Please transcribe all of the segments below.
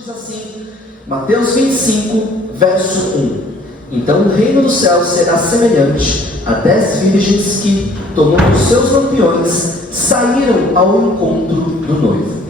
diz assim, Mateus 25, verso 1. Então o reino dos céus será semelhante a 10 virgens que, tomando seus lampiões, saíram ao encontro do noivo.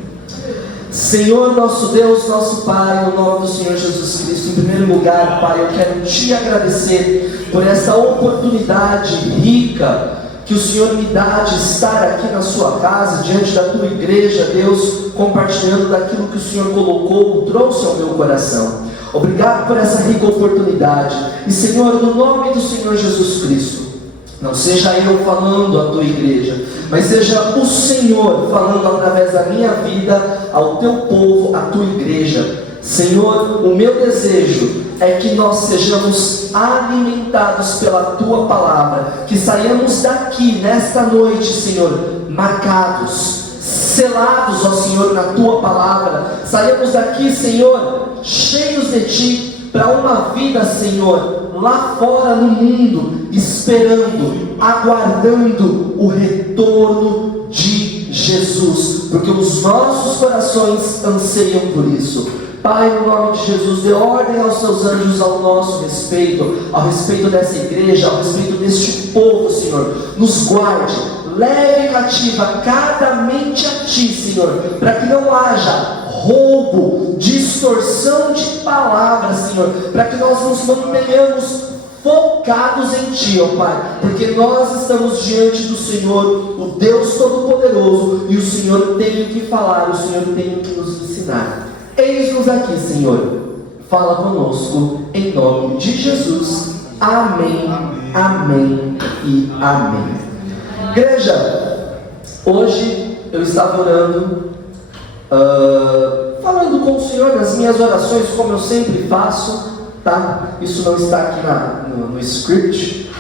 Senhor nosso Deus, nosso Pai, no nome do Senhor Jesus Cristo, em primeiro lugar, Pai, eu quero te agradecer por essa oportunidade rica que o Senhor me dá de estar aqui na sua casa, diante da tua igreja, Deus, compartilhando daquilo que o Senhor colocou, trouxe ao meu coração. Obrigado por essa rica oportunidade. E Senhor, no nome do Senhor Jesus Cristo, não seja eu falando à tua igreja, mas seja o Senhor falando através da minha vida ao teu povo, à tua igreja. Senhor, o meu desejo é que nós sejamos alimentados pela tua palavra, que saiamos daqui nesta noite, Senhor, marcados, selados, ó Senhor, na tua palavra. Saiamos daqui, Senhor, cheios de ti, para uma vida, Senhor, lá fora no mundo, esperando, aguardando o retorno de Jesus, porque os nossos corações anseiam por isso. Pai, no nome de Jesus, dê ordem aos seus anjos ao nosso respeito, ao respeito dessa igreja, ao respeito deste povo, Senhor. Nos guarde, leve cativa cada mente a ti, Senhor, para que não haja roubo, distorção de palavras, Senhor, para que nós nos mantenhamos focados em ti, ó Pai, porque nós estamos diante do Senhor, o Deus Todo-Poderoso, e o Senhor tem o que falar, o Senhor tem o que nos ensinar. Eis-nos aqui, Senhor, fala conosco, em nome de Jesus. Amém, amém e amém. Igreja, hoje eu estava orando, falando com o Senhor nas minhas orações, como eu sempre faço, tá? Isso não está aqui no script,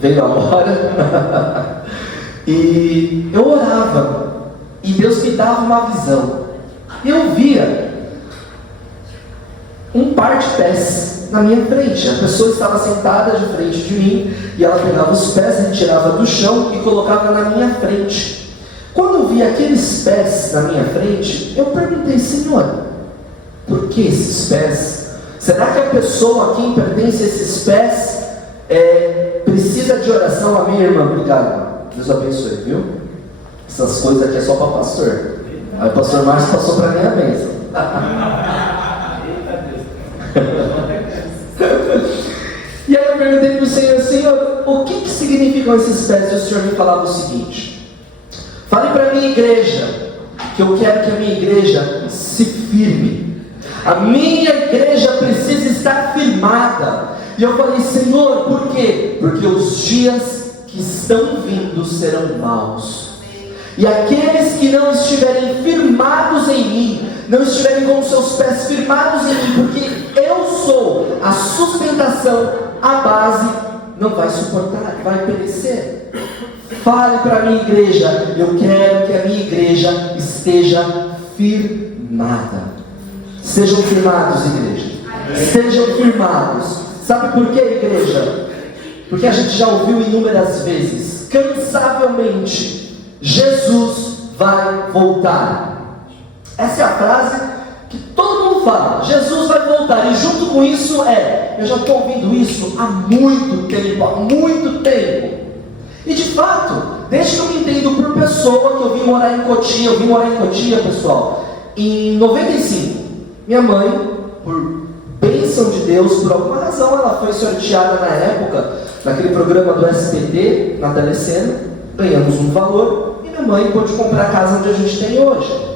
veio agora. E eu orava, e Deus me dava uma visão. Eu via um par de pés na minha frente. A pessoa estava sentada de frente de mim, e ela pegava os pés, retirava do chão e colocava na minha frente. Quando eu vi aqueles pés na minha frente, eu perguntei: Senhor, por que esses pés? Será que a pessoa a quem pertence esses pés precisa de oração? A minha irmã, obrigado, Deus abençoe, viu? Essas coisas aqui é só para pastor. Aí o pastor Márcio passou para mim a bênção. E aí eu perguntei para o Senhor: Senhor, o que significam esses pés? E o Senhor me falava o seguinte: fale para a minha igreja que eu quero que a minha igreja se firme. A minha igreja precisa estar firmada. E eu falei: Senhor, por quê? Porque os dias que estão vindo serão maus, e aqueles que não estiverem firmados em mim, não estiverem com os seus pés firmados em mim, porque eu sou a sustentação, a base, não vai suportar, vai perecer. Fale para a minha igreja, eu quero que a minha igreja esteja firmada. Sejam firmados, igreja. Sejam firmados. Sabe por quê, igreja? Porque a gente já ouviu inúmeras vezes, cansavelmente, Jesus vai voltar. Essa é a frase que todo mundo fala: Jesus vai voltar. E junto com isso eu já estou ouvindo isso há muito tempo. E de fato, desde que eu me entendo por pessoa, que eu vim morar em Cotia, pessoal, em 95. Minha mãe, por bênção de Deus, por alguma razão, ela foi sorteada na época, naquele programa do SBT, na telecena. Ganhamos um valor, e minha mãe pôde comprar a casa onde a gente tem hoje.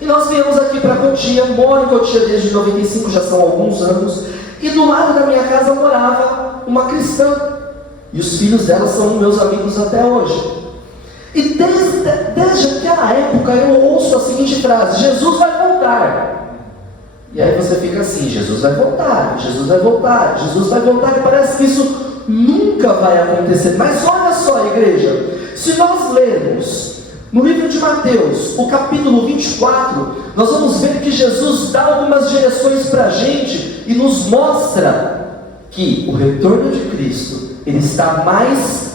E nós viemos aqui para Cotia, moro em Cotia desde 95, já são alguns anos, e do lado da minha casa morava uma cristã, e os filhos dela são meus amigos até hoje. E desde aquela época eu ouço a seguinte frase: Jesus vai voltar. E aí você fica assim: Jesus vai voltar, Jesus vai voltar, Jesus vai voltar, e parece que isso nunca vai acontecer. Mas olha só, igreja, se nós lermos no livro de Mateus, o capítulo 24, nós vamos ver que Jesus dá algumas direções para a gente e nos mostra que o retorno de Cristo, ele está mais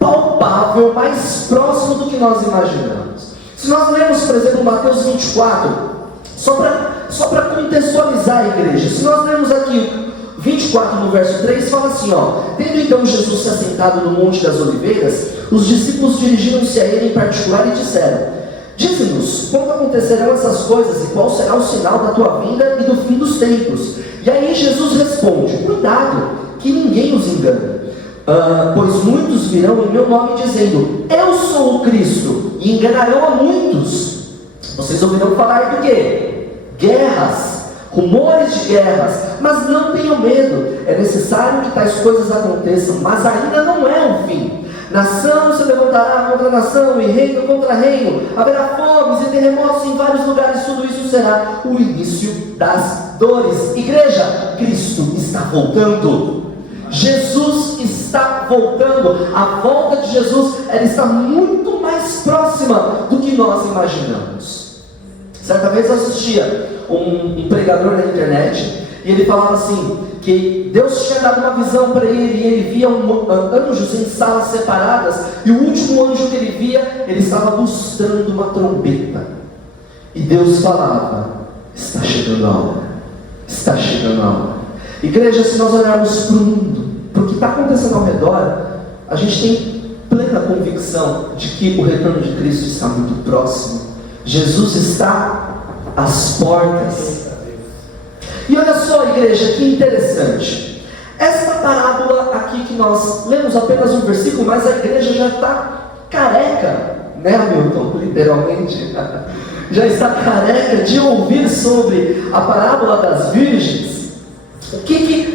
palpável, mais próximo do que nós imaginamos. Se nós lermos, por exemplo, Mateus 24, só para só para contextualizar a igreja, se nós lermos aqui 24 no verso 3, fala assim, tendo então Jesus se assentado no Monte das Oliveiras, os discípulos dirigiram-se a ele em particular e disseram: dize-nos, quando acontecerão essas coisas e qual será o sinal da tua vinda e do fim dos tempos? E aí Jesus responde: cuidado, que ninguém os engane, pois muitos virão em meu nome dizendo: eu sou o Cristo, e enganarão a muitos. Vocês ouvirão falar do quê? Guerras, rumores de guerras, mas não tenham medo, é necessário que tais coisas aconteçam, mas ainda não é o fim. Nação se levantará contra nação, e reino contra reino, haverá fomes e terremotos em vários lugares, tudo isso será o início das dores. Igreja, Cristo está voltando, Jesus está voltando, a volta de Jesus, ela está muito mais próxima do que nós imaginamos. Certa vez eu assistia um pregador na internet, e ele falava assim, que Deus tinha dado uma visão para ele, e ele via anjos em salas separadas, e o último anjo que ele via, ele estava lustrando uma trombeta, e Deus falava: está chegando a hora, está chegando a hora. Igreja, se nós olharmos para o mundo, para o que está acontecendo ao redor, a gente tem plena convicção de que o retorno de Cristo está muito próximo. Jesus está às portas. E olha só, igreja, que interessante. Esta parábola aqui que nós lemos apenas um versículo, mas a igreja já está careca, né, Hamilton? Literalmente, já está careca de ouvir sobre a parábola das virgens.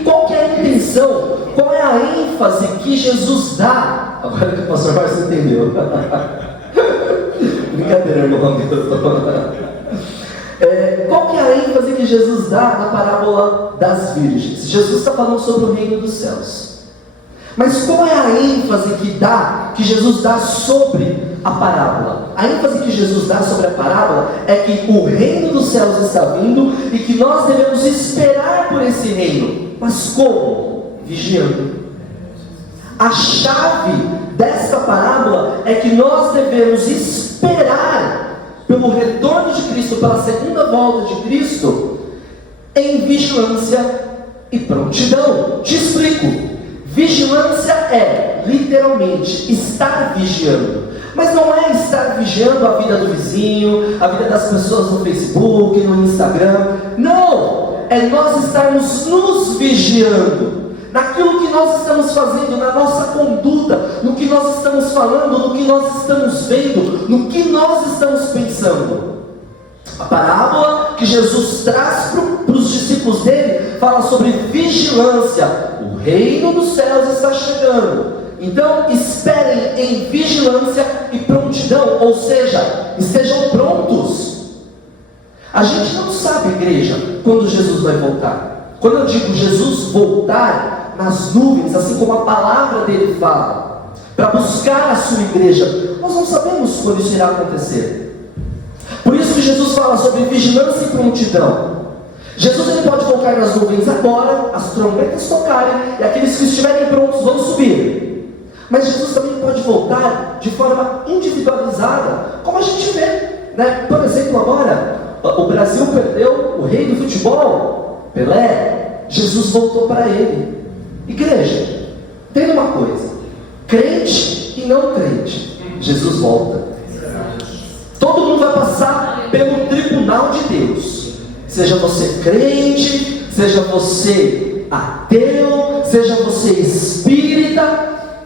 Qual que é a intenção? Qual é a ênfase que Jesus dá? Agora que o pastor Márcio entendeu. Brincadeira, irmão. Qual que é a ênfase que Jesus dá na parábola das virgens? Jesus está falando sobre o reino dos céus. Mas qual é a ênfase que Jesus dá sobre a parábola? A ênfase que Jesus dá sobre a parábola é que o reino dos céus está vindo e que nós devemos esperar por esse reino. Mas como? Vigiando. A chave desta parábola é que nós devemos esperar pelo retorno de Cristo, pela segunda volta de Cristo, em vigilância e prontidão. Te explico. Vigilância é, literalmente, estar vigiando. Mas não é estar vigiando a vida do vizinho, a vida das pessoas no Facebook, no Instagram. Não! É nós estarmos nos vigiando naquilo que nós estamos fazendo, na nossa conduta, no que nós estamos falando, no que nós estamos vendo, no que nós estamos pensando. A parábola que Jesus traz para os discípulos dele fala sobre vigilância. O reino dos céus está chegando. Então esperem em vigilância e prontidão, ou seja, estejam prontos. A gente não sabe, igreja, quando Jesus vai voltar. Quando eu digo Jesus voltar nas nuvens, assim como a palavra dele fala, para buscar a sua igreja, nós não sabemos quando isso irá acontecer. Por isso que Jesus fala sobre vigilância e prontidão. Jesus ele pode voltar nas nuvens agora, as trombetas tocarem, e aqueles que estiverem prontos vão subir. Mas Jesus também pode voltar de forma individualizada, como a gente vê, né? Por exemplo, agora, o Brasil perdeu o rei do futebol, Pelé. Jesus voltou para ele. Igreja, entenda uma coisa: crente e não crente, Jesus volta. Todo mundo vai passar pelo tribunal de Deus. Seja você crente, seja você ateu, seja você espírita,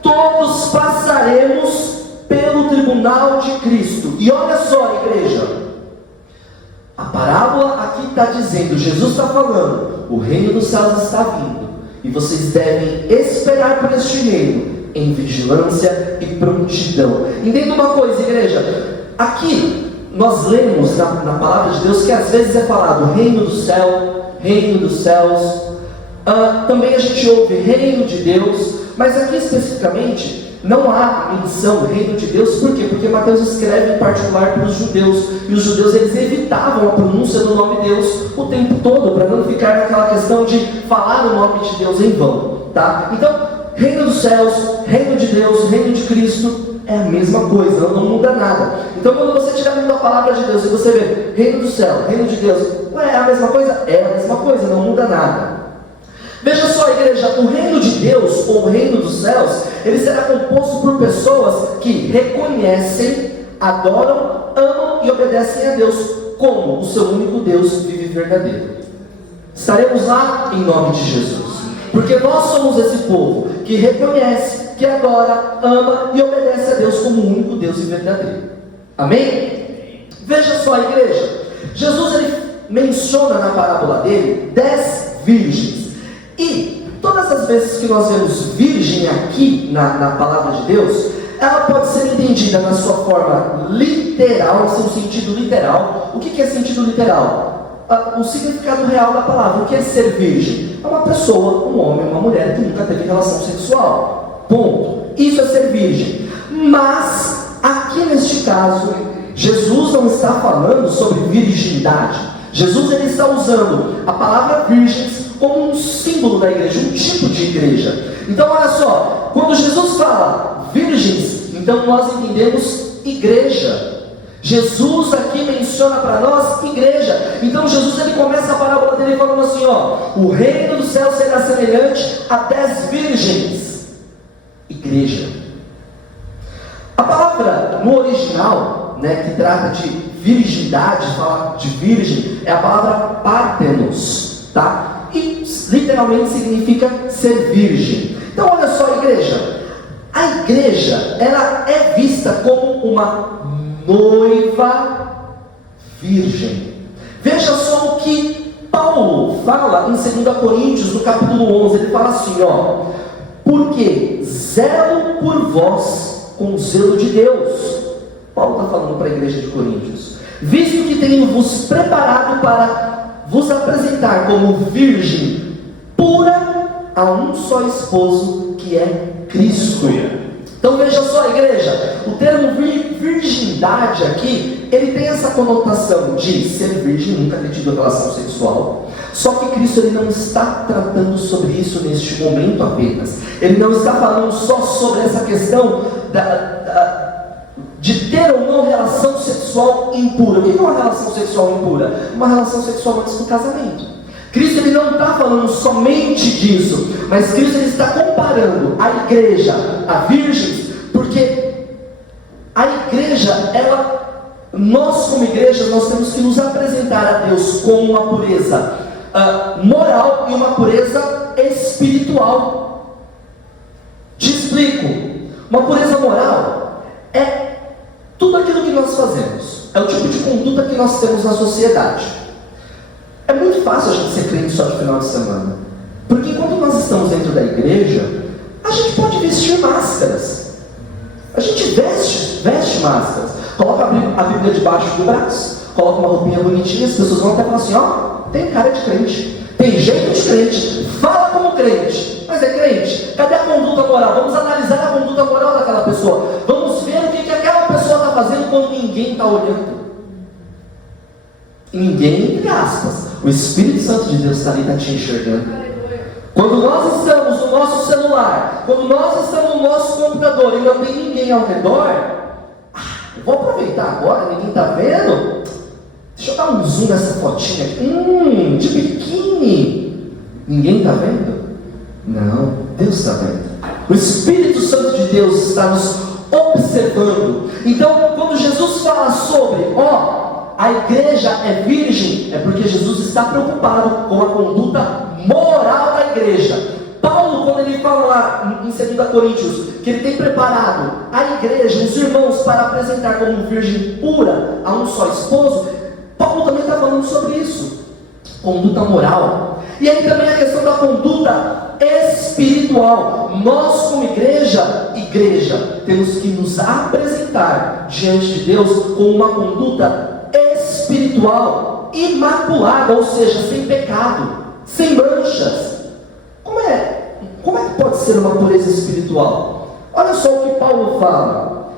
todos passaremos pelo tribunal de Cristo. E olha só, igreja, a parábola aqui está dizendo, Jesus está falando, o reino dos céus está vindo, e vocês devem esperar por este reino, em vigilância e prontidão. Entenda uma coisa, igreja, aqui nós lemos na palavra de Deus que às vezes é falado reino do céu, reino dos céus, também a gente ouve reino de Deus, mas aqui especificamente não há menção reino de Deus. Por quê? Porque Mateus escreve em particular para os judeus, e os judeus eles evitavam a pronúncia do nome Deus o tempo todo, para não ficar naquela questão de falar o nome de Deus em vão, tá? Então, reino dos céus, reino de Deus, reino de Cristo, é a mesma coisa, não muda nada. Então quando você estiver lendo a palavra de Deus e você vê reino do céu, reino de Deus, é a mesma coisa? É a mesma coisa, não muda nada. Veja só, igreja, o reino de Deus, ou o reino dos céus, ele será composto por pessoas que reconhecem, adoram, amam e obedecem a Deus como o seu único Deus vivo e verdadeiro. Estaremos lá em nome de Jesus, porque nós somos esse povo que reconhece, que adora, ama e obedece a Deus como o único Deus e verdadeiro. Amém? Veja só, igreja, Jesus ele menciona na parábola dele 10 virgens. E todas as vezes que nós vemos virgem aqui na palavra de Deus, ela pode ser entendida na sua forma literal, no seu sentido literal. O que é sentido literal? O significado real da palavra. O que é ser virgem? É uma pessoa, um homem, uma mulher que nunca teve relação sexual. Ponto. Isso é ser virgem. Mas, aqui neste caso, Jesus não está falando sobre virgindade. Jesus ele está usando a palavra virgens como um símbolo da igreja, um tipo de igreja. Então olha só, quando Jesus fala virgens, então nós entendemos igreja. Jesus aqui menciona para nós igreja. Então Jesus ele começa a parábola dele falando assim, ó, o reino do céu será semelhante a 10 virgens. Igreja. A palavra no original, que trata de virgindade, fala de virgem, é a palavra parthenos, tá? E literalmente significa ser virgem. Então olha só, igreja, a igreja ela é vista como uma noiva virgem. Veja só o que Paulo fala em 2 Coríntios, no capítulo 11, ele fala assim, ó, porque zelo por vós com o zelo de Deus. Paulo está falando para a igreja de Coríntios, visto que tenho vos preparado para vos apresentar como virgem pura a um só esposo, que é Cristo. Então veja só, igreja, o termo virgindade aqui, ele tem essa conotação de ser virgem, nunca ter tido relação sexual. Só que Cristo ele não está tratando sobre isso neste momento apenas. Ele não está falando só sobre essa questão de ter ou não relação sexual impura. O que é uma relação sexual impura? Uma relação sexual antes do casamento. Cristo ele não está falando somente disso, mas Cristo ele está comparando a igreja a virgens, porque a igreja, nós como igreja, nós temos que nos apresentar a Deus com uma pureza moral e uma pureza espiritual. Te explico. Uma pureza moral é tudo aquilo que nós fazemos, é o tipo de conduta que nós temos na sociedade. É muito fácil a gente ser crente só de final de semana, porque enquanto nós estamos dentro da igreja, a gente pode vestir máscaras. A gente veste máscaras, coloca a Bíblia debaixo do braço, coloca uma roupinha bonitinha, as pessoas vão até falar assim, ó, tem cara de crente, tem jeito de crente, fala como crente, mas é crente. Cadê a conduta moral? Vamos analisar a conduta moral daquela pessoa, vamos ver o que aquela pessoa está fazendo quando ninguém está olhando. Ninguém, entre aspas, o Espírito Santo de Deus está ali, está te enxergando. Quando nós estamos no nosso celular, quando nós estamos no nosso computador e não tem ninguém ao redor, eu vou aproveitar agora, ninguém está vendo, deixa eu dar um zoom nessa fotinha aqui, de biquíni, ninguém está vendo? Não, Deus está vendo. O Espírito Santo de Deus está nos observando. Então quando Jesus fala sobre, a igreja é virgem, é porque Jesus está preocupado com a conduta moral da igreja. Paulo, quando ele fala lá em 2 Coríntios, que ele tem preparado a igreja, os irmãos, para apresentar como virgem pura a um só esposo, Paulo também está falando sobre isso, conduta moral. E aí também a questão da conduta espiritual. Nós como igreja, temos que nos apresentar diante de Deus com uma conduta espiritual, imaculada, ou seja, sem pecado, sem manchas. Como é que pode ser uma pureza espiritual? Olha só o que Paulo fala: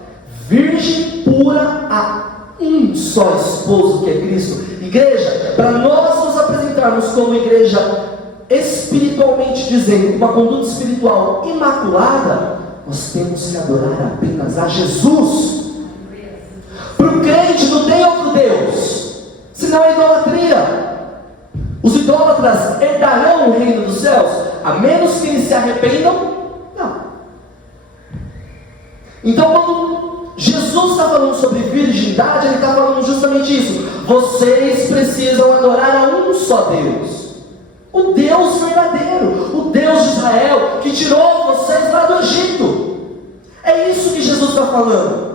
virgem pura a um só esposo, que é Cristo. Igreja, para nós nos apresentarmos como igreja espiritualmente dizendo, uma conduta espiritual imaculada, nós temos que adorar apenas a Jesus. Para o crente não tem outro Deus, senão é idolatria. Os idólatras herdarão o reino dos céus, a menos que eles se arrependam. Não. Então, quando Jesus está falando sobre virgindade, ele está falando justamente isso. Vocês precisam adorar a um só Deus, o Deus verdadeiro, o Deus de Israel, que tirou vocês lá do Egito. É isso que Jesus está falando.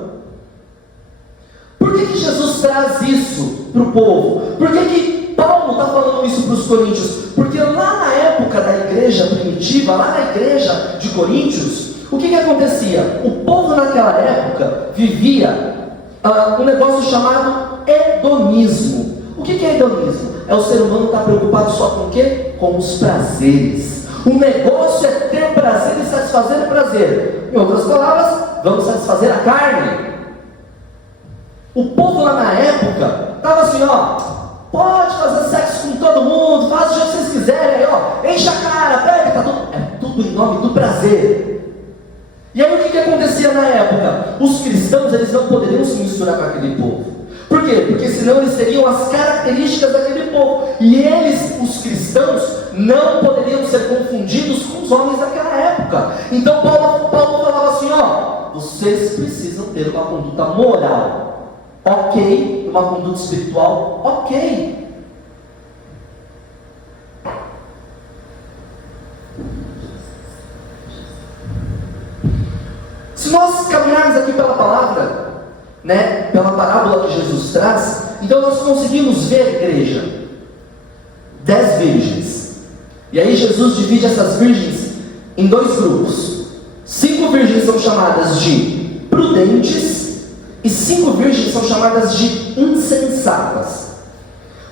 Por que Jesus traz isso para o povo? Por que Paulo está falando isso para os coríntios? Porque lá na época da igreja primitiva, lá na igreja de Coríntios, o que acontecia? O povo naquela época vivia um negócio chamado hedonismo. O que é hedonismo? É o ser humano estar preocupado só com o quê? Com os prazeres. O negócio é ter prazer e satisfazer o prazer. Em outras palavras, vamos satisfazer a carne. O povo lá na época estava assim, pode fazer sexo com todo mundo, faz o que vocês quiserem, enche a cara, pega, tá tudo. É tudo em nome do prazer. E aí o que acontecia na época? Os cristãos, eles não poderiam se misturar com aquele povo. Por quê? Porque senão eles teriam as características daquele povo. E eles, os cristãos, não poderiam ser confundidos com os homens daquela época. Então Paulo falava assim, vocês precisam ter uma conduta moral, ok, uma conduta espiritual, ok. Se nós caminharmos aqui pela palavra, pela parábola que Jesus traz, então nós conseguimos ver, igreja, 10 virgens. E aí Jesus divide essas virgens em 2 grupos. 5 virgens são chamadas de prudentes e 5 virgens são chamadas de insensatas.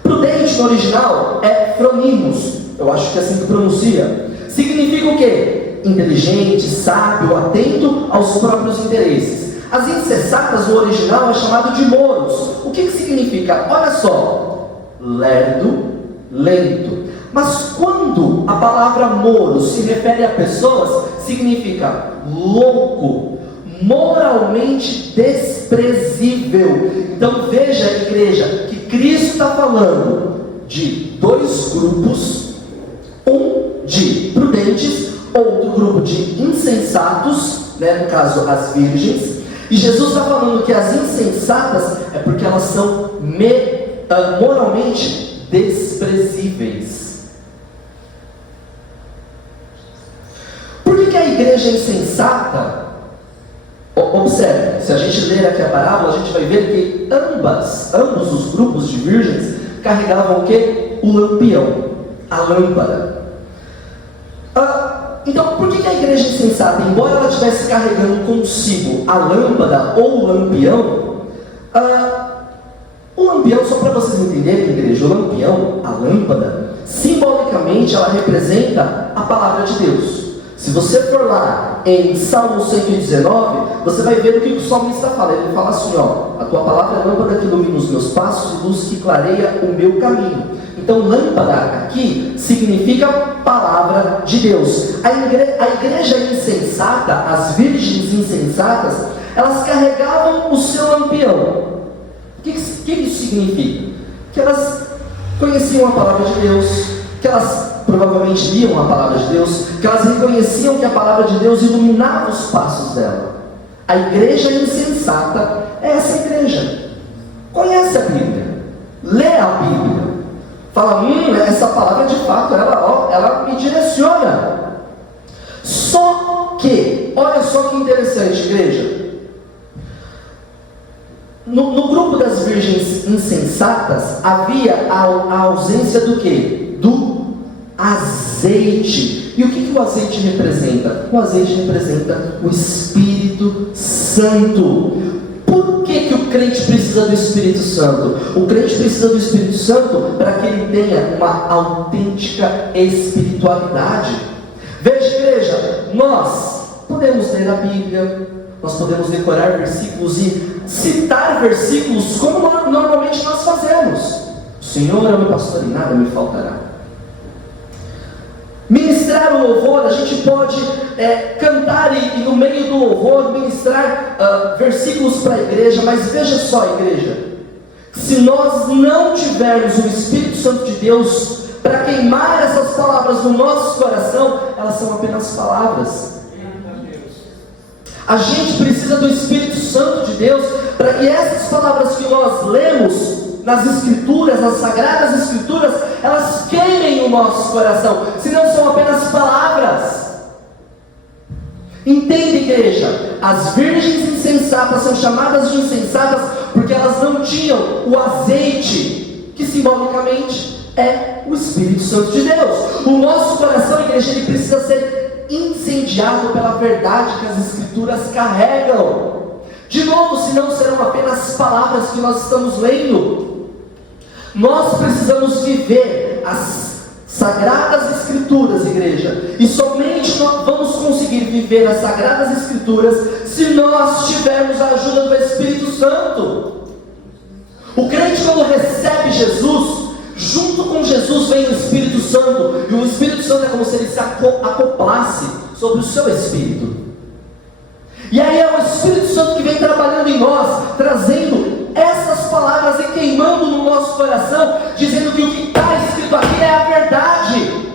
Prudente no original é phronimos, eu acho que é assim que pronuncia. Significa o quê? Inteligente, sábio, atento aos próprios interesses. As insensatas no original é chamado de moros. O que significa? Olha só, lerdo, lento. Mas quando a palavra moro se refere a pessoas, significa louco, moralmente desprezível. Então veja, igreja, que Cristo está falando de 2 grupos, um de prudentes, outro grupo de insensatos, no caso as virgens. E Jesus está falando que as insensatas é porque elas são moralmente desprezíveis. Por que a igreja é insensata? Observe, se a gente ler aqui a parábola, a gente vai ver que ambos os grupos de virgens carregavam o quê? O lampião, a lâmpada. Então, por que a igreja insensata, embora ela estivesse carregando consigo a lâmpada ou o lampião, só para vocês entenderem, igreja, o lampião, a lâmpada, simbolicamente ela representa a palavra de Deus. Se você for lá em Salmo 119, você vai ver o que o salmista fala. Ele fala assim, a tua palavra é lâmpada que ilumina os meus passos e luz que clareia o meu caminho. Então lâmpada aqui significa palavra de Deus. A igreja insensata, as virgens insensatas, elas carregavam o seu lampião. O que isso significa? Que elas conheciam a palavra de Deus, que elas provavelmente liam a palavra de Deus, que elas reconheciam que a palavra de Deus iluminava os passos dela. A igreja insensata é essa igreja. Conhece a Bíblia, lê a Bíblia, fala, essa palavra de fato, ela me direciona. Só que, olha só que interessante, igreja. No grupo das virgens insensatas, havia a ausência do quê? Do azeite. E o que o azeite representa? O azeite representa o Espírito Santo. Por que o crente precisa do Espírito Santo? O crente precisa do Espírito Santo para que ele tenha uma autêntica espiritualidade. Veja, igreja, nós podemos ler a Bíblia, nós podemos decorar versículos e citar versículos como normalmente nós fazemos. O Senhor é o meu pastor e nada me faltará. ministrar o louvor, a gente pode cantar e no meio do louvor ministrar versículos para a igreja, mas veja só, igreja, se nós não tivermos o Espírito Santo de Deus para queimar essas palavras no nosso coração, elas são apenas palavras. A gente precisa do Espírito Santo de Deus para que essas palavras que nós lemos nas Escrituras, nas Sagradas Escrituras, elas queimem o nosso coração, senão são apenas palavras. Entende, igreja? As virgens insensatas são chamadas de insensatas porque elas não tinham o azeite, que simbolicamente é o Espírito Santo de Deus. O nosso coração, igreja, ele precisa ser incendiado pela verdade que as Escrituras carregam. De novo, senão serão apenas palavras que nós estamos lendo. Nós precisamos viver as Sagradas Escrituras, igreja, e somente nós vamos conseguir viver as Sagradas Escrituras se nós tivermos a ajuda do Espírito Santo. O crente, quando recebe Jesus, junto com Jesus vem o Espírito Santo, e o Espírito Santo é como se ele se acoplasse sobre o seu espírito. E aí é o Espírito Santo que vem trabalhando em nós, trazendo essas palavras e queimando no nosso coração, dizendo que o que está escrito aqui é a verdade,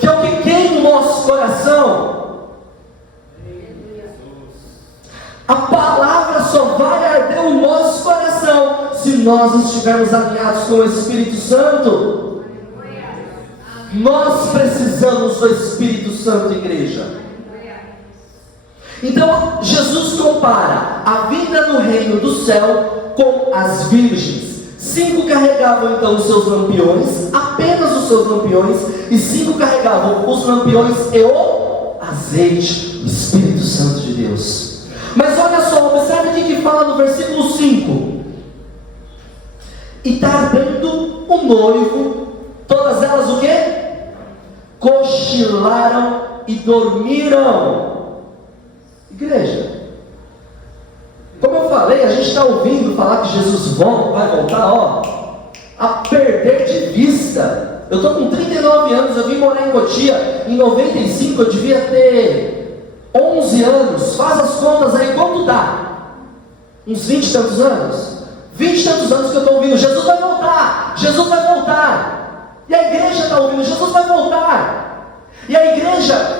que é o que queima o nosso coração. A palavra só vai arder o nosso coração se nós estivermos alinhados com o Espírito Santo. Nós precisamos do Espírito Santo, igreja. Então, Jesus compara a vida no reino do céu com as virgens. 5 carregavam então os seus lampiões, apenas os seus lampiões, e 5 carregavam os lampiões e o azeite, o Espírito Santo de Deus. Mas olha só, observe o que fala no versículo 5. E tardando o noivo, todas elas o quê? Cochilaram e dormiram. Igreja, como eu falei, a gente está ouvindo falar que Jesus vai voltar, a perder de vista. Eu estou com 39 anos, eu vim morar em Cotia em 95, eu devia ter 11 anos, faz as contas aí, quanto dá? Uns 20 e tantos anos? 20 e tantos anos que eu estou ouvindo, Jesus vai voltar, Jesus vai voltar. E a igreja está ouvindo, Jesus vai voltar. E a igreja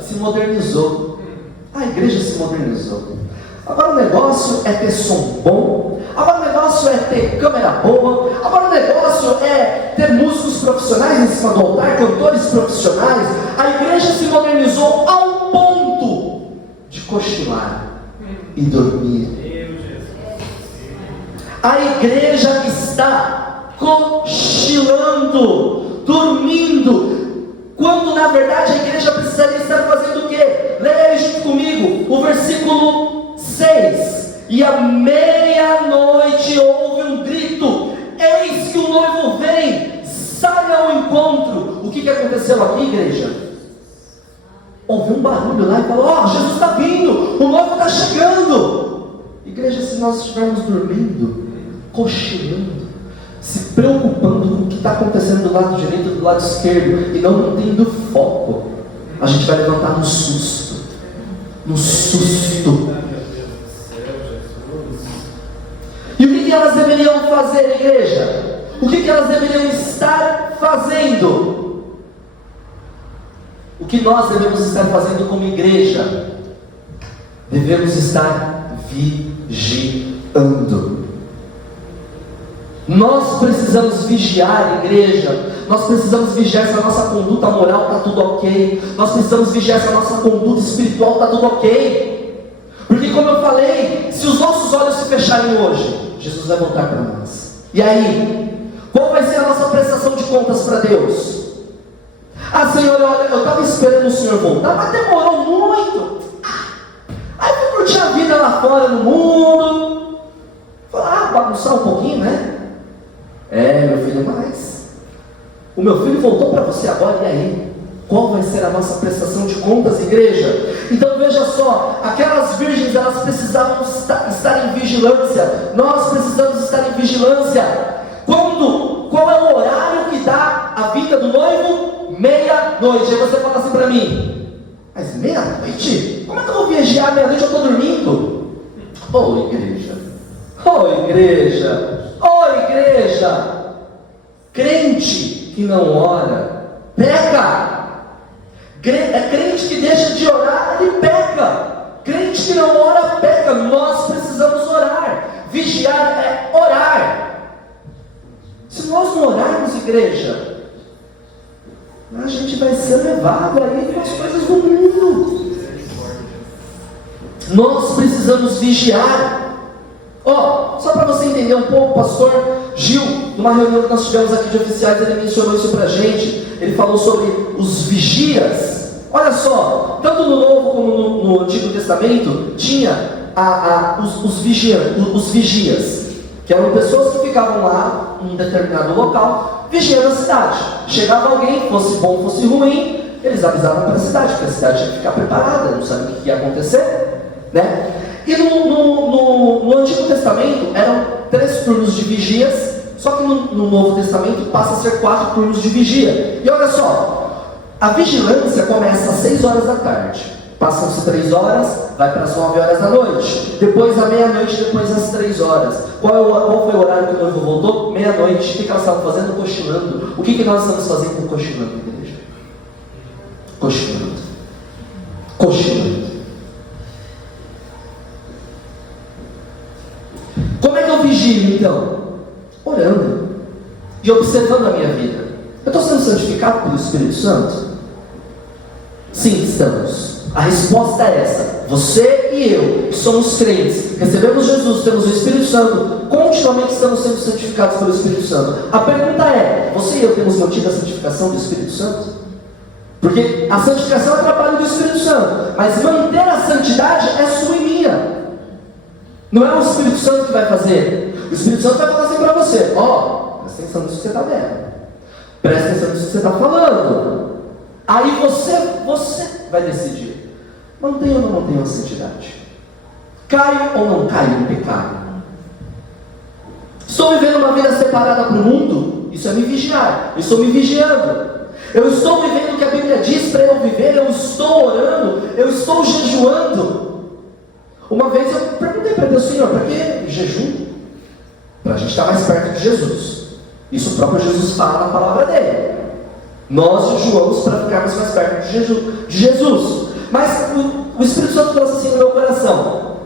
se modernizou. A igreja se modernizou. Agora o negócio é ter som bom. Agora o negócio é ter câmera boa. Agora o negócio é ter músicos profissionais em cima do altar, cantores profissionais. A igreja se modernizou ao ponto de cochilar e dormir. A igreja está cochilando, dormindo, quando na verdade a igreja precisaria estar fazendo o quê? Leia aí junto comigo o versículo 6. E à meia-noite houve um grito: eis que o noivo vem, saia ao encontro. O que aconteceu aqui, igreja? Houve um barulho lá e falou: Jesus está vindo, o noivo está chegando. Igreja, se nós estivermos dormindo, cochilando, se preocupando com o que está acontecendo do lado direito e do lado esquerdo, e não tendo foco, a gente vai levantar no susto. No susto. E o que elas deveriam fazer, igreja? O que elas deveriam estar fazendo? O que nós devemos estar fazendo como igreja? Devemos estar vigiando. Nós precisamos vigiar, igreja. Nós precisamos vigiar se a nossa conduta moral está tudo ok. Nós precisamos vigiar se a nossa conduta espiritual está tudo ok. Porque, como eu falei, se os nossos olhos se fecharem hoje, Jesus vai voltar para nós. E aí, qual vai ser a nossa prestação de contas para Deus? Ah, Senhor, olha, eu estava esperando o Senhor voltar, mas demorou muito. Aí eu curti a vida lá fora no mundo. Falar, bagunçar um pouquinho, né? Meu filho, mas o meu filho voltou para você agora, e aí? Qual vai ser a nossa prestação de contas, igreja? Então veja só, aquelas virgens, elas precisavam estar em vigilância. Nós precisamos estar em vigilância. Qual é o horário que dá a vinda do noivo? meia-noite. Aí você fala assim para mim: mas meia-noite? Como é que eu vou vigiar meia-noite? Eu estou dormindo. Ô igreja, ô igreja, ô igreja, crente que não ora, peca. Crente que deixa de orar, ele peca. Crente que não ora, peca. Nós precisamos orar. Vigiar é orar. Se nós não orarmos, igreja, a gente vai ser levado aí com as coisas do mundo. Nós precisamos vigiar. Só para você entender um pouco, o pastor Gil, numa reunião que nós tivemos aqui de oficiais, ele mencionou isso para a gente. Ele falou sobre os vigias. Olha só, tanto no Novo como no Antigo Testamento, tinha os vigias, que eram pessoas que ficavam lá em um determinado local, vigiando a cidade. Chegava alguém, fosse bom, fosse ruim, eles avisavam para a cidade, porque a cidade tinha que ficar preparada, não sabia o que ia acontecer, né? E no Antigo Testamento eram 3 turnos de vigias, só que no Novo Testamento passa a ser 4 turnos de vigia. E olha só, a vigilância começa às 6 horas da tarde, passam-se 3 horas, vai para as 9 horas da noite, depois à meia-noite, depois às 3 horas. Qual foi o horário que o noivo voltou? Meia-noite. O que elas estavam fazendo? Cochilando. O que nós estamos fazendo com cochilando, igreja? Cochilando. Cochilando. Como é que eu vigio então? Orando e observando a minha vida. Eu estou sendo santificado pelo Espírito Santo? Sim, estamos. A resposta é essa. Você e eu, que somos crentes, recebemos Jesus, temos o Espírito Santo, continuamente estamos sendo santificados pelo Espírito Santo. A pergunta é: você e eu temos mantido a santificação do Espírito Santo? Porque a santificação é trabalho do Espírito Santo, mas manter a santidade é sua e minha. Não é o Espírito Santo que vai fazer. O Espírito Santo vai falar assim para você: presta atenção nisso que você está vendo, presta atenção nisso que você está falando. Aí você vai decidir: mantenho ou não mantenho a santidade? Caio ou não caio no pecado? Estou vivendo uma vida separada para o mundo? Isso é me vigiar. Eu estou me vigiando. Eu estou vivendo o que a Bíblia diz para eu viver. Eu estou orando. Eu estou jejuando. Uma vez eu perguntei para Deus: Senhor, para que jejum? Para a gente estar mais perto de Jesus. Isso o próprio Jesus fala na palavra dele. Nós jejuamos para ficarmos mais perto de Jesus. Mas o Espírito Santo trouxe assim no meu coração: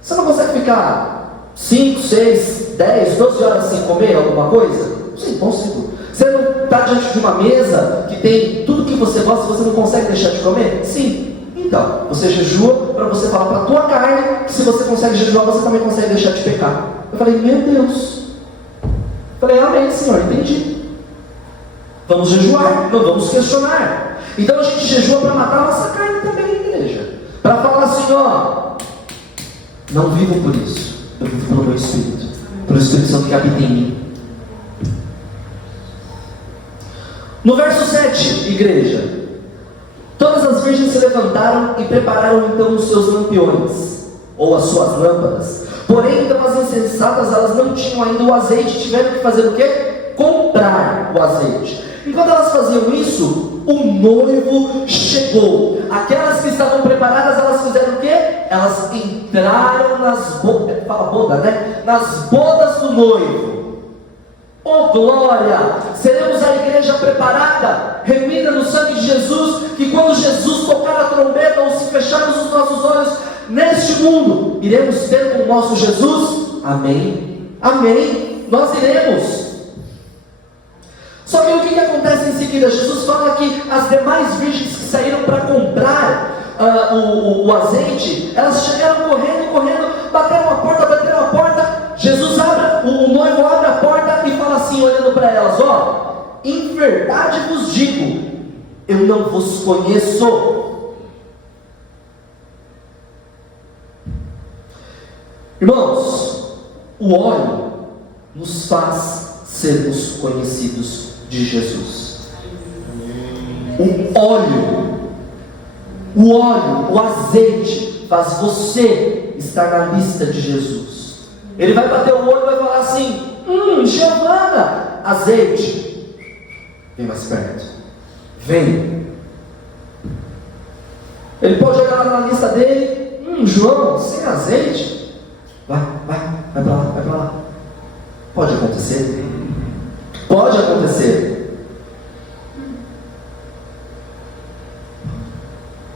você não consegue ficar 5, 6, 10, 12 horas sem comer alguma coisa? Sim, consigo. Você não está diante de uma mesa que tem tudo que você gosta e você não consegue deixar de comer? Sim. Então, você jejua para você falar para a tua carne que se você consegue jejuar, você também consegue deixar de pecar. Eu falei: meu Deus. Eu falei: amém, Senhor, entendi. Vamos jejuar, não vamos questionar. Então a gente jejua para matar a nossa carne também, igreja. Para falar assim: não vivo por isso, eu vivo pelo meu Espírito, pelo Espírito Santo que habita em mim. No verso 7, igreja: todas as virgens se levantaram e prepararam então os seus lampiões, ou as suas lâmpadas. Porém, então as insensatas, elas não tinham ainda o azeite, tiveram que fazer o quê? Comprar o azeite. Enquanto elas faziam isso, o noivo chegou. Aquelas que estavam preparadas, elas fizeram o quê? Elas entraram nas bodas, fala boda, né? Nas bodas do noivo. Oh glória! Seremos a igreja preparada, remida no sangue de Jesus, que quando Jesus tocar a trombeta ou se fecharmos os nossos olhos neste mundo, iremos ter com o nosso Jesus? Amém? Amém? Nós iremos. Só que o que acontece em seguida? Jesus fala que as demais virgens que saíram para comprar o azeite, elas chegaram correndo, bateram a porta. Jesus abre, o noivo abre a porta e fala assim, olhando para elas: em verdade vos digo, eu não vos conheço. Irmãos, o óleo nos faz sermos conhecidos de Jesus. O óleo, o azeite faz você estar na lista de Jesus. Ele vai bater o olho e vai falar assim: Giovana, azeite, vem mais perto. vem. Ele pode olhar lá na lista dele, João, sem azeite. Vai para lá. Pode acontecer. Pode acontecer.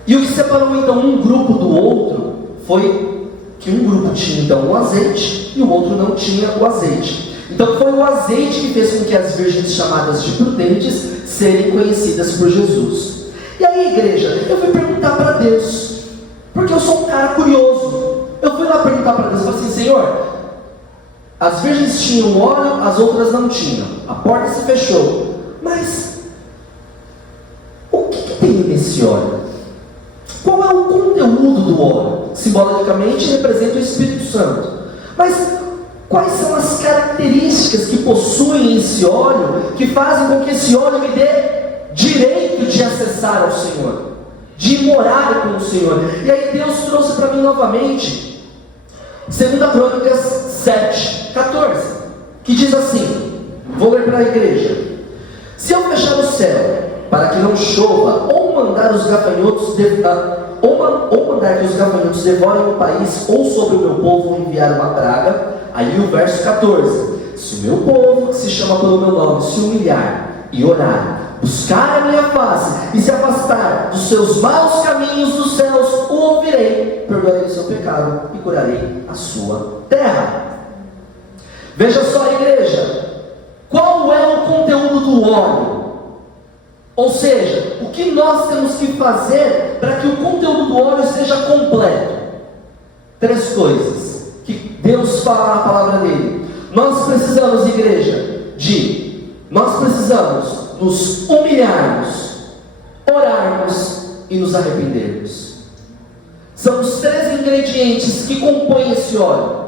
E o que separou então um grupo do outro foi que um grupo tinha então o azeite e o outro não tinha o azeite. Então foi o azeite que fez com que as virgens chamadas de prudentes serem conhecidas por Jesus. E aí, igreja, eu fui perguntar para Deus, porque eu sou um cara curioso. Eu fui lá perguntar para Deus, eu falei assim: Senhor, as virgens tinham óleo, as outras não tinham. A porta se fechou. Mas o que tem nesse óleo? Qual é o conteúdo do óleo? Simbolicamente representa o Espírito Santo. Mas quais são as características que possuem esse óleo, que fazem com que esse óleo me dê direito de acessar ao Senhor, de morar com o Senhor? E aí Deus trouxe para mim novamente 2 Crônicas 7:14, que diz assim, vou ler para a igreja: se eu fechar o céu para que não chova, ou mandar que os gafanhotos devorem o país, ou sobre o meu povo enviar uma praga. Aí o verso 14: se o meu povo, que se chama pelo meu nome, se humilhar e orar, buscar a minha face e se afastar dos seus maus caminhos, dos céus o ouvirei, perdoarei o seu pecado e curarei a sua terra. Veja só, igreja, qual é o conteúdo do óleo? Ou seja, o que nós temos que fazer para que o conteúdo do óleo seja completo? 3 coisas que Deus fala na palavra dele. Nós precisamos, igreja, nós precisamos nos humilharmos, orarmos e nos arrependermos. São os 3 ingredientes que compõem esse óleo.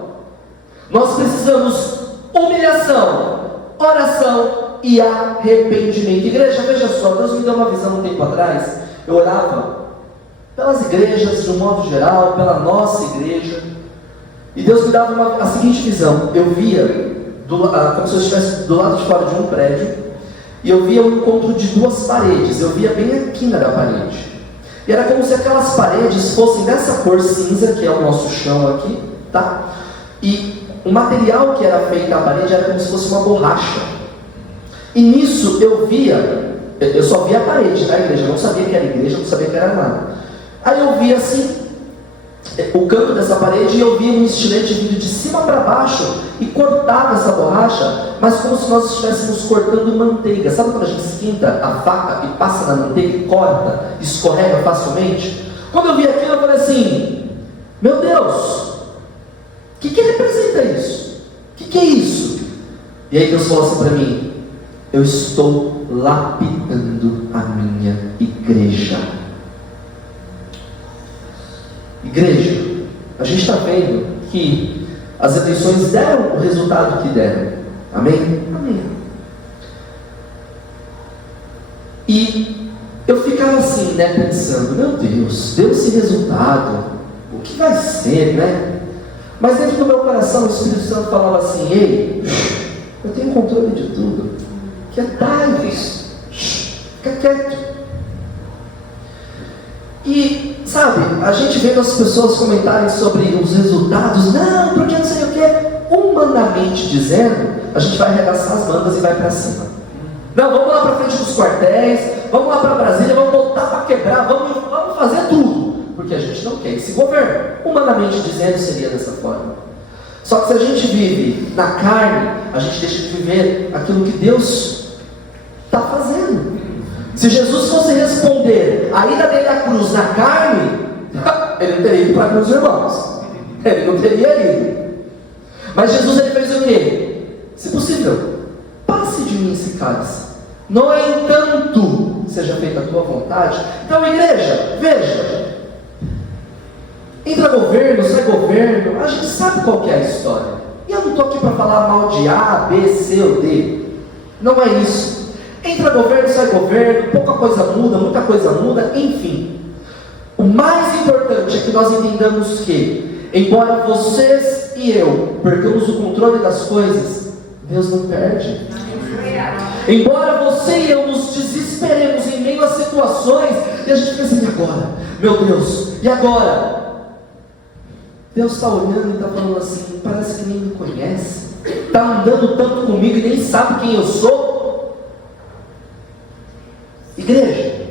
Nós precisamos humilhação, oração e arrependimento. Igreja, veja só, Deus me deu uma visão um tempo atrás. Eu orava pelas igrejas de um modo geral, pela nossa igreja, e Deus me dava a seguinte visão. Eu via como se eu estivesse do lado de fora de um prédio, e eu via o encontro de 2 paredes. Eu via bem a quina da parede, e era como se aquelas paredes fossem dessa cor cinza, que é o nosso chão aqui, tá? E o material que era feito a parede era como se fosse uma borracha. E nisso eu só via a parede da igreja, eu não sabia que era igreja, eu não sabia que era nada. Aí eu via assim, o canto dessa parede, e eu via um estilete vindo de cima para baixo e cortava essa borracha, mas como se nós estivéssemos cortando manteiga. Sabe quando a gente esquenta a faca e passa na manteiga e corta, escorrega facilmente? Quando eu vi aquilo, eu falei assim: meu Deus, o que representa isso? O que é isso? E aí Deus falou assim para mim: eu estou lapidando a minha igreja. Igreja, a gente está vendo que as eleições deram o resultado que deram. Amém? Amém. E eu ficava assim, pensando: meu Deus, deu esse resultado, o que vai ser, né? Mas dentro do meu coração o Espírito Santo falava assim: ei, eu tenho controle de tudo. Quietai-vos, fica quieto. E, sabe, a gente vendo as pessoas comentarem sobre os resultados, não, porque não sei o que, humanamente dizendo, a gente vai arregaçar as mangas e vai para cima. Não, vamos lá para frente dos quartéis, vamos lá para Brasília, vamos voltar para quebrar, vamos fazer tudo, porque a gente não quer esse governo. Humanamente dizendo, seria dessa forma. Só que se a gente vive na carne, a gente deixa de viver aquilo que Deus está fazendo. Se Jesus fosse responder a ida dele à cruz na carne, ele não teria ido para a cruz, irmãos. Ele não teria ido. Mas Jesus, ele fez o quê? Se possível, passe de mim esse cálice. No entanto, seja feita a tua vontade. Então, igreja, veja. Entra governo, sai governo, a gente sabe qual que é a história. E eu não estou aqui para falar mal de A, B, C ou D. Não é isso. Entra governo, sai governo, pouca coisa muda, muita coisa muda, enfim. O mais importante é que nós entendamos que, embora vocês e eu percamos o controle das coisas, Deus não perde. Embora você e eu nos desesperemos em meio a situações, e a gente pensa, e agora? Meu Deus, e agora? Deus está olhando e está falando assim, parece que nem me conhece, está andando tanto comigo e nem sabe quem eu sou. Igreja,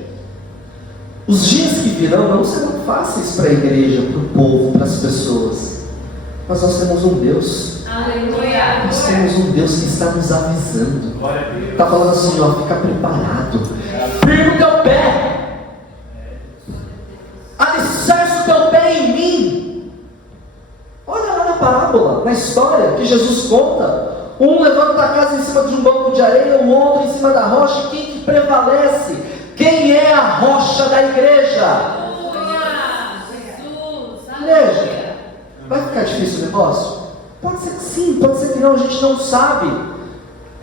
os dias que virão não serão fáceis para a igreja, para o povo, para as pessoas, mas nós temos um Deus. Aleluia. Nós temos um Deus que está nos avisando. Está falando assim, ó, fica preparado. Firma o teu pé. Alicerce o teu pé em mim. Olha lá na parábola, na história que Jesus conta. Um levanta a casa em cima de um banco de areia, o outro em cima da rocha. Quem que prevalece? Quem é a rocha da igreja? Igreja, vai ficar difícil o negócio? Pode ser que sim, pode ser que não, a gente não sabe.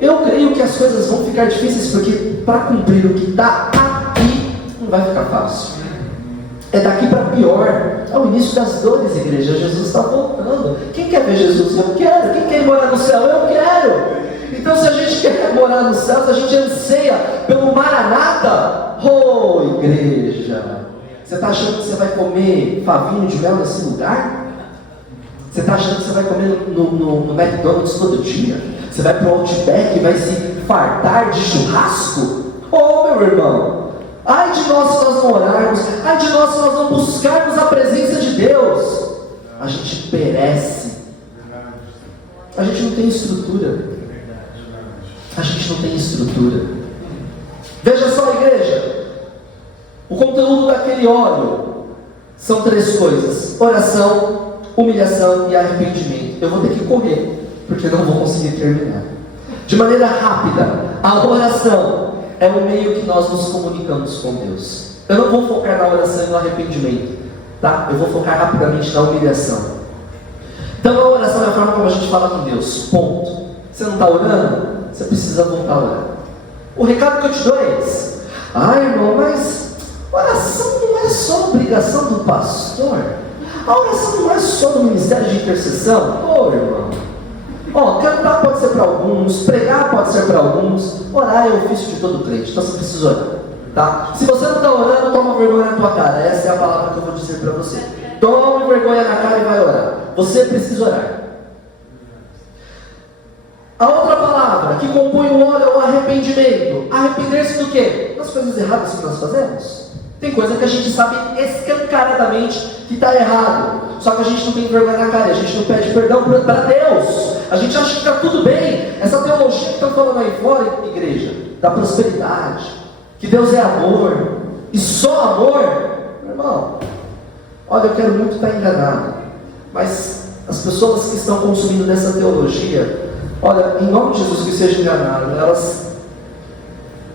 Eu creio que as coisas vão ficar difíceis, porque para cumprir o que está aqui, não vai ficar fácil. É daqui para pior. É o início das dores, igreja. Jesus está voltando. Quem quer ver Jesus? Eu quero. Quem quer morar no céu? Eu quero. Então, se a gente quer morar no céu, se a gente anseia pelo Maranata, igreja, você está achando que você vai comer favinho de mel nesse lugar? Você está achando que você vai comer no McDonald's todo dia? Você vai para o Outback e vai se fartar de churrasco? Meu irmão, ai de nós se nós não orarmos, ai de nós se nós não buscarmos a presença de Deus. A gente perece. A gente não tem estrutura. A gente não tem estrutura. Veja só, igreja, o conteúdo daquele óleo são 3 coisas: oração, humilhação e arrependimento. Eu vou ter que correr, porque não vou conseguir terminar. De maneira rápida, a oração é o meio que nós nos comunicamos com Deus. Eu não vou focar na oração e no arrependimento, tá? Eu vou focar rapidamente na humilhação. Então a oração é a forma como a gente fala com Deus, ponto. Você não está orando? Você precisa voltar a orar. O recado que eu te dou é esse: irmão, mas oração não é só obrigação do pastor. A oração não é só do ministério de intercessão. Irmão, cantar pode ser para alguns, pregar pode ser para alguns, orar é o ofício de todo crente. Então você precisa orar, tá? Se você não está orando, toma vergonha na tua cara. Essa é a palavra que eu vou dizer para você. Tome vergonha na cara e vai orar. Você precisa orar. A outra palavra que compõe o óleo é o arrependimento. Arrepender-se do quê? Das coisas erradas que nós fazemos. Tem coisa que a gente sabe escancaradamente que está errado, só que a gente não tem vergonha na cara, a gente não pede perdão para Deus. A gente acha que está tudo bem. Essa teologia que estão falando aí fora, igreja, da prosperidade, que Deus é amor, e só amor, meu irmão, olha, eu quero muito estar enganado, mas as pessoas que estão consumindo dessa teologia, olha, em nome de Jesus, que seja enganado, elas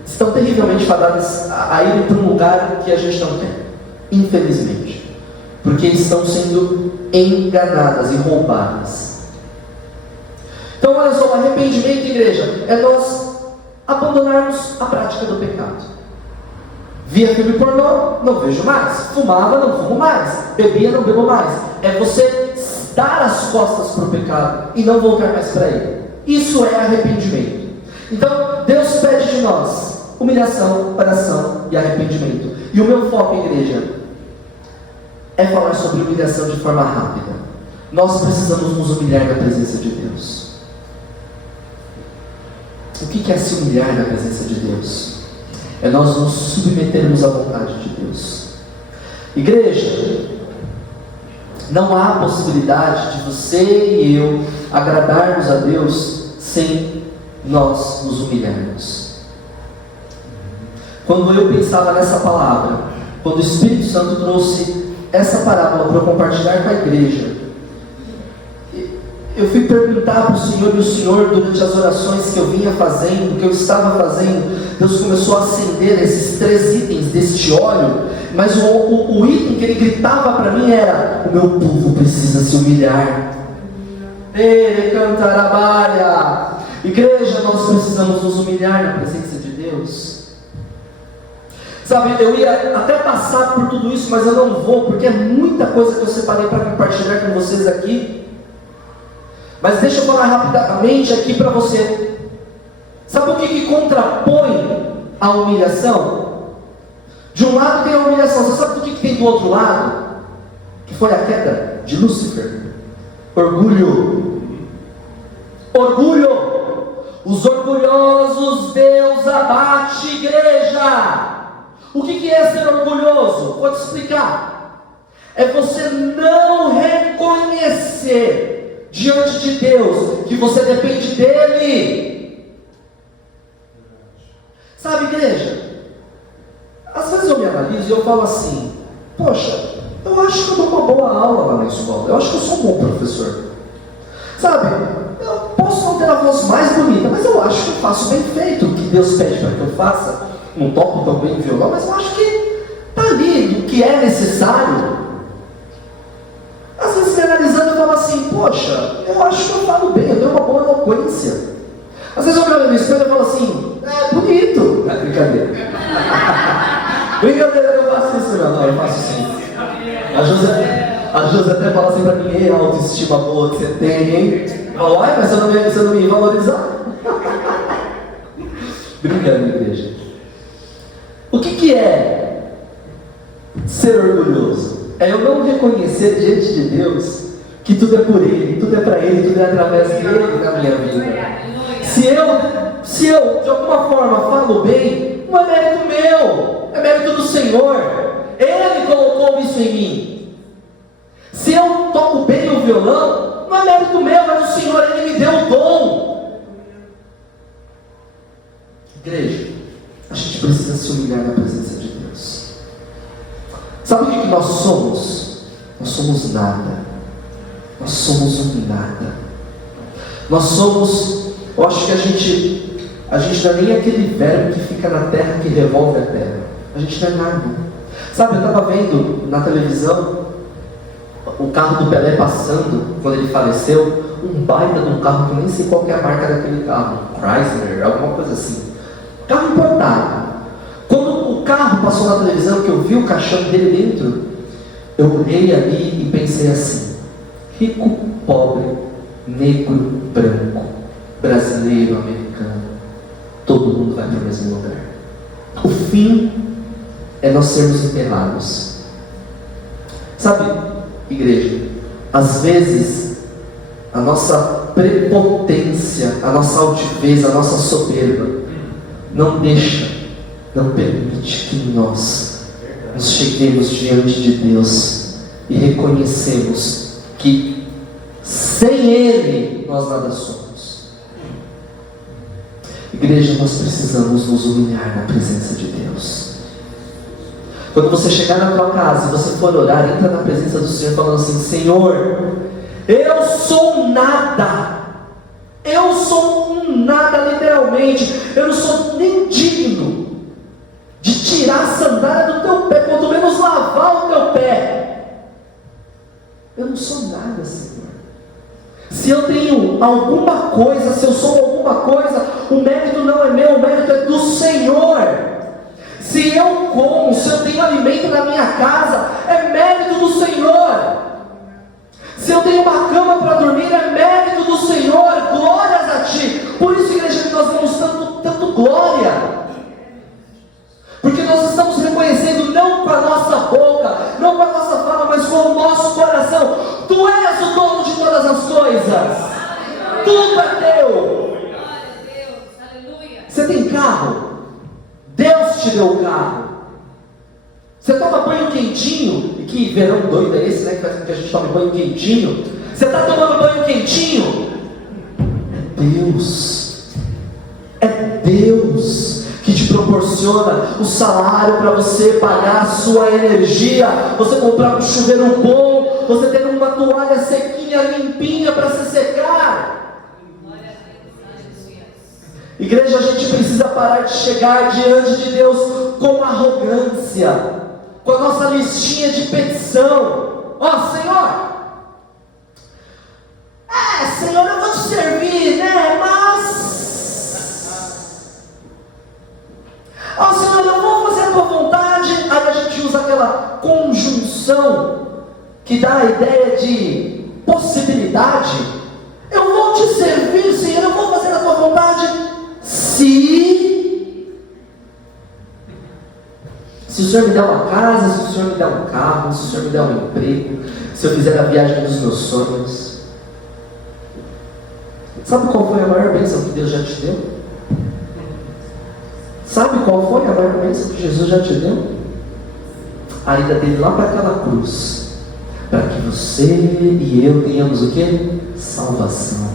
estão terrivelmente fadadas a irem para um lugar que a gente não quer, infelizmente, porque estão sendo enganadas e roubadas. Então olha só, o arrependimento, igreja, é nós abandonarmos a prática do pecado. Via filme pornô, não vejo mais. Fumava, não fumo mais. Bebia, não bebo mais. É você dar as costas para o pecado e não voltar mais para ele. Isso é arrependimento. Então Deus pede de nós humilhação, oração e arrependimento. E o meu foco, igreja, é falar sobre humilhação de forma rápida. Nós precisamos nos humilhar na presença de Deus. O que é se humilhar na presença de Deus? É nós nos submetermos à vontade de Deus. Igreja, não há possibilidade de você e eu agradarmos a Deus sem nós nos humilharmos. Quando eu pensava nessa palavra, quando o Espírito Santo trouxe essa parábola para eu compartilhar com a igreja, eu fui perguntar para o Senhor, e o Senhor, durante as orações que eu vinha fazendo, que eu estava fazendo, Deus começou a acender esses 3 itens deste óleo, mas o item que ele gritava para mim era: o meu povo precisa se humilhar. Ele cantarabaia. Igreja, nós precisamos nos humilhar na presença de Deus. Sabe, eu ia até passar por tudo isso, mas eu não vou, porque é muita coisa que eu separei para compartilhar com vocês aqui. Mas deixa eu falar rapidamente aqui para você. Sabe o que contrapõe a humilhação? De um lado tem a humilhação. Você sabe do que tem do outro lado? Que foi a queda de Lúcifer. Orgulho. Orgulho. Os orgulhosos Deus abate, igreja. O que é ser orgulhoso? Vou te explicar. É você não reconhecer diante de Deus que você depende dele. Sabe, igreja? Às vezes eu me analiso e eu falo assim: poxa, eu acho que eu dou uma boa aula lá na escola. Eu acho que eu sou um bom professor. Sabe, eu posso não ter a voz mais bonita, mas eu acho que eu faço bem feito o que Deus pede para que eu faça. Não toco tão bem violão, mas eu acho que está ali do que é necessário. Às vezes me analisando eu falo assim: poxa, eu acho que eu falo bem, eu tenho uma boa eloquência. Às vezes eu me olho no espelho e falo assim: é bonito. É brincadeira. Brincadeira, eu faço isso, não, eu faço sim. A José até fala assim pra mim: ei, a autoestima boa que você tem, hein? Eu falo: ai, mas você não me valorizar? Brincando, igreja. O que é ser orgulhoso? É eu não reconhecer diante de Deus que tudo é por Ele, tudo é para Ele, tudo é através dele na minha vida. Se eu de alguma forma falo bem, não é mérito meu, é mérito do Senhor. Ele colocou isso em mim. Se eu toco bem o violão, não é mérito meu, é do Senhor. Ele me deu o dom. Igreja, a gente precisa se humilhar na presença de Deus. Sabe o que nós somos? Nós somos nada. Nós somos um nada. Nós somos, eu acho que a gente não é nem aquele verbo que fica na terra que revolve a terra. A gente não é nada. Sabe, eu estava vendo na televisão o carro do Pelé passando, quando ele faleceu, um baita de um carro que eu nem sei qual que é a marca daquele carro, Chrysler, alguma coisa assim. Carro importado. Quando o carro passou na televisão, que eu vi o caixão dele dentro, eu olhei ali e pensei assim: rico, pobre, negro, branco, brasileiro, americano, todo mundo vai para o mesmo lugar. O fim é nós sermos enterrados. Sabe, igreja, às vezes a nossa prepotência, a nossa altivez, a nossa soberba não permite que nós nos cheguemos diante de Deus e reconhecemos que sem Ele nós nada somos. Igreja, nós precisamos nos humilhar na presença de Deus. Quando você chegar na tua casa e você for orar, entra na presença do Senhor falando assim: Senhor, eu sou nada. Eu sou um nada, literalmente. Eu não sou nem digno de tirar a sandália do teu pé, quanto menos lavar o teu pé. Eu não sou nada, Senhor. Se eu tenho alguma coisa, se eu sou alguma coisa, o mérito não é meu, o mérito é do Senhor. Se eu como, se eu tenho alimento na minha casa, é mérito do Senhor. Se eu tenho uma cama para dormir, é mérito do Senhor. Glórias a Ti. Por isso, igreja, que nós damos tanto glória. Porque nós estamos reconhecendo não com a nossa boca, não com a nossa fala, mas com o nosso coração: Tu és o dono de todas as coisas. Tudo é Teu. Você tem carro? Deus te deu o carro. Você toma banho quentinho, e que verão doido é esse, né? Que faz com que a gente tome banho quentinho. Você está tomando banho quentinho? É Deus. É Deus que te proporciona o salário para você pagar a sua energia, você comprar um chuveiro bom, você ter uma toalha sequinha, limpinha para se secar. Igreja, a gente precisa parar de chegar diante de Deus com arrogância, com a nossa listinha de petição. Senhor, Senhor, eu vou te servir, né? Senhor, eu vou fazer a tua vontade. Aí a gente usa aquela conjunção que dá a ideia de possibilidade. Eu vou te servir, Senhor, eu vou fazer a tua vontade. Se Se o Senhor me der uma casa, se o Senhor me der um carro, se o Senhor me der um emprego, se eu fizer a viagem dos meus sonhos. Sabe qual foi a maior bênção que Deus já te deu? Sabe qual foi a maior bênção que Jesus já te deu? A ida dele lá para aquela cruz, para que você e eu tenhamos o quê? Salvação.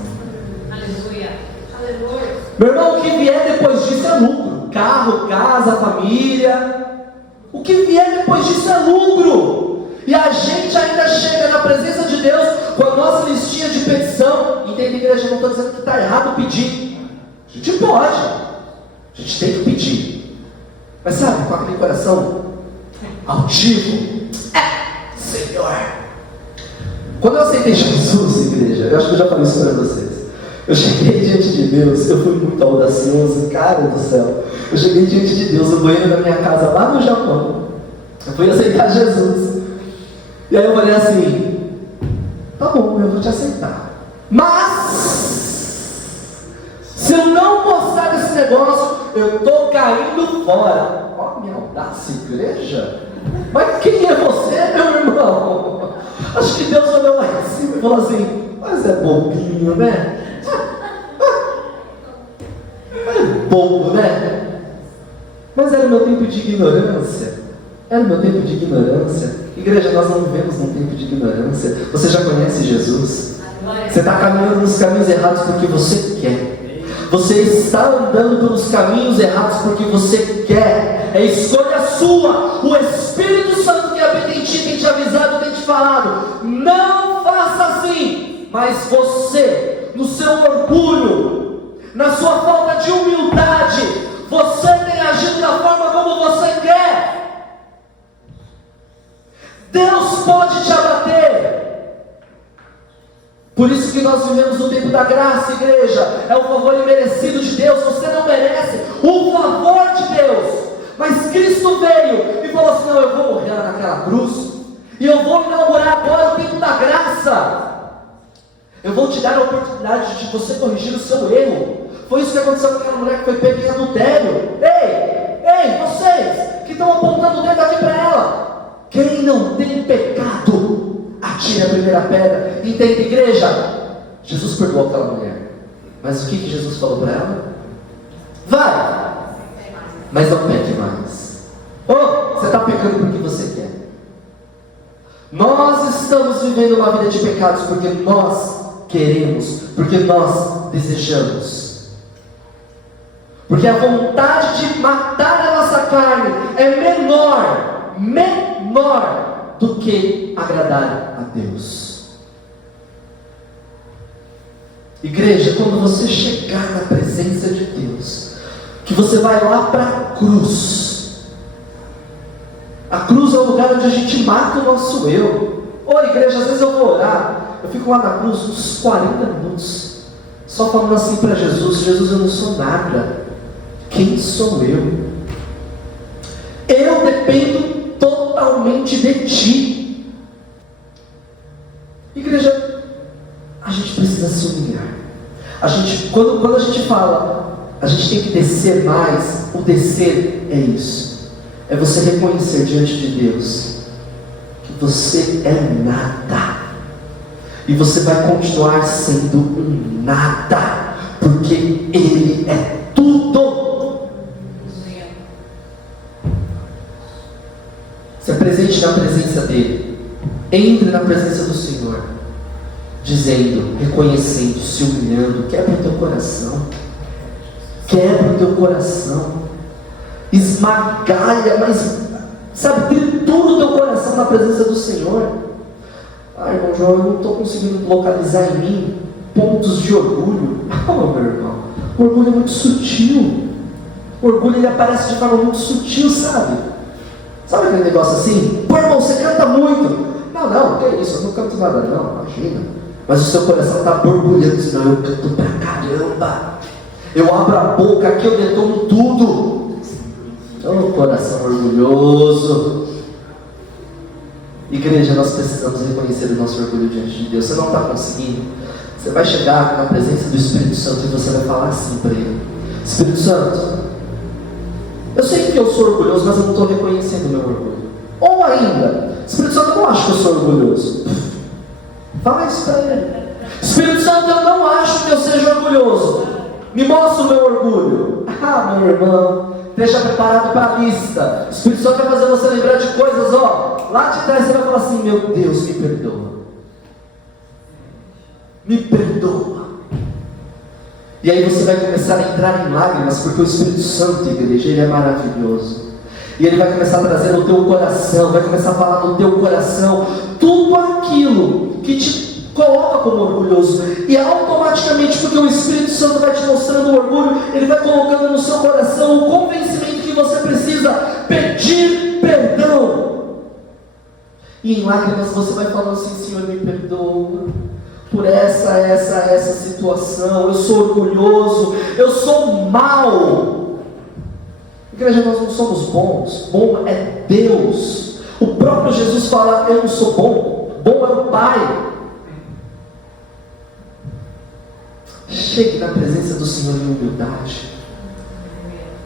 Aleluia. Aleluia. Meu irmão, o que vier depois disso é lucro. Carro, casa, família. O que vier depois disso é lucro. E a gente ainda chega na presença de Deus com a nossa listinha de petição. Entende, igreja? Eu não estou dizendo que está errado pedir. A gente pode. A gente tem que pedir. Mas sabe, com aquele coração altivo. Senhor. Quando eu aceitei Jesus, igreja, eu acho que eu já falei isso para vocês. Eu cheguei diante de Deus, eu fui muito audacioso, cara do céu. Eu cheguei diante de Deus no banheiro da minha casa, lá no Japão. Eu fui aceitar Jesus. E aí eu falei assim: tá bom, eu vou te aceitar. Mas, se eu não gostar desse negócio, eu estou caindo fora. Ó, minha audácia, igreja. Mas quem é você, meu irmão? Acho que Deus olhou lá em cima e falou assim: mas é bobinho, né? É bobo, né? Mas era o meu tempo de ignorância. Era o meu tempo de ignorância. Igreja, nós não vivemos num tempo de ignorância. Você já conhece Jesus? Você está caminhando nos caminhos errados porque você quer. Você está andando pelos caminhos errados porque você quer. É escolha sua. O Espírito Santo que habita em ti tem te avisado, tem te falado: não faça assim. Mas você, no seu orgulho, na sua falta de humildade, você tem agido da forma como você quer. Deus pode te abater. Por isso que nós vivemos no tempo da graça, igreja. É o favor imerecido de Deus. Você não merece o favor de Deus, mas Cristo veio e falou assim: não, eu vou morrer naquela cruz, e eu vou inaugurar agora o tempo da graça. Eu vou te dar a oportunidade de você corrigir o seu erro. Foi isso que aconteceu com aquela mulher que foi pega em adultério. Ei, vocês que estão apontando o dedo aqui para ela, quem não tem pecado, atire a primeira pedra. Entende, igreja? Jesus perdoou aquela mulher, mas o que Jesus falou para ela? Vai, mas não peque mais. Você está pecando porque você quer. Nós estamos vivendo uma vida de pecados porque nós queremos, porque nós desejamos. Porque a vontade de matar a nossa carne é menor do que agradar a Deus. Igreja, quando você chegar na presença de Deus, que você vai lá para a cruz. A cruz é o lugar onde a gente mata o nosso eu. Igreja, às vezes eu vou orar, eu fico lá na cruz uns 40 minutos, só falando assim para Jesus: Jesus, eu não sou nada. Quem sou eu? Eu dependo totalmente de Ti. Igreja, a gente precisa se humilhar. Quando a gente fala, a gente tem que descer mais. O descer é isso. É você reconhecer diante de Deus que você é nada. E você vai continuar sendo um nada, porque Ele é tudo. Se apresente na presença dEle. Entre na presença do Senhor, dizendo, reconhecendo, se humilhando. Quebra o teu coração. Quebra o teu coração. Esmagalha, mas, sabe, tritura o teu coração na presença do Senhor. Irmão João, eu não estou conseguindo localizar em mim pontos de orgulho. Meu irmão, o orgulho é muito sutil. O orgulho, ele aparece de forma muito sutil, sabe? Sabe aquele negócio assim? Pô, irmão, você canta muito. Não, que isso, eu não canto nada não, imagina. Mas o seu coração está borbulhando. Não, eu canto pra caramba. Eu abro a boca aqui, eu detono tudo. Coração orgulhoso. Igreja, nós precisamos reconhecer o nosso orgulho diante de Deus. Você não está conseguindo? Você vai chegar na presença do Espírito Santo e você vai falar assim para Ele: Espírito Santo, Eu sei que eu sou orgulhoso, mas eu não estou reconhecendo o meu orgulho. Ou ainda, Espírito Santo, eu não acho que eu sou orgulhoso. Fala isso para ele. Espírito Santo, eu não acho que eu seja orgulhoso. Me mostra o meu orgulho. Ah, meu irmão, esteja preparado para a lista. O Espírito Santo vai fazer você lembrar de coisas, ó. Lá de trás você vai falar assim: meu Deus, me perdoa. Me perdoa. E aí você vai começar a entrar em lágrimas, porque o Espírito Santo, igreja, ele é maravilhoso. E ele vai começar a trazer no teu coração, vai começar a falar no teu coração tudo aquilo que te coloca como orgulhoso. E automaticamente, porque o Espírito Santo vai te mostrando o orgulho, ele vai colocando no seu coração o convencimento que você precisa pedir perdão. E em lágrimas você vai falando assim: Senhor, me perdoa por essa situação, eu sou orgulhoso, eu sou mau. Igreja, nós não somos bons, bom é Deus. O próprio Jesus fala: eu não sou bom, bom é o Pai. Chegue na presença do Senhor em humildade.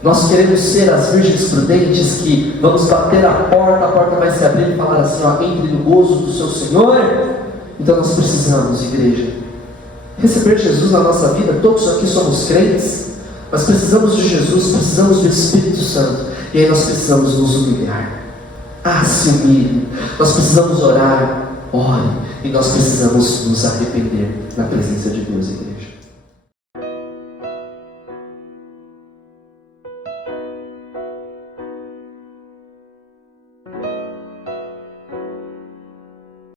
Nós queremos ser as virgens prudentes que vamos bater a porta vai se abrir e falar assim: ó, entre no gozo do seu Senhor. Então nós precisamos, igreja, receber Jesus na nossa vida. Todos aqui somos crentes, mas precisamos de Jesus, precisamos do Espírito Santo. E aí nós precisamos nos humilhar, assumir. Nós precisamos orar, ore. E nós precisamos nos arrepender na presença de Deus, igreja.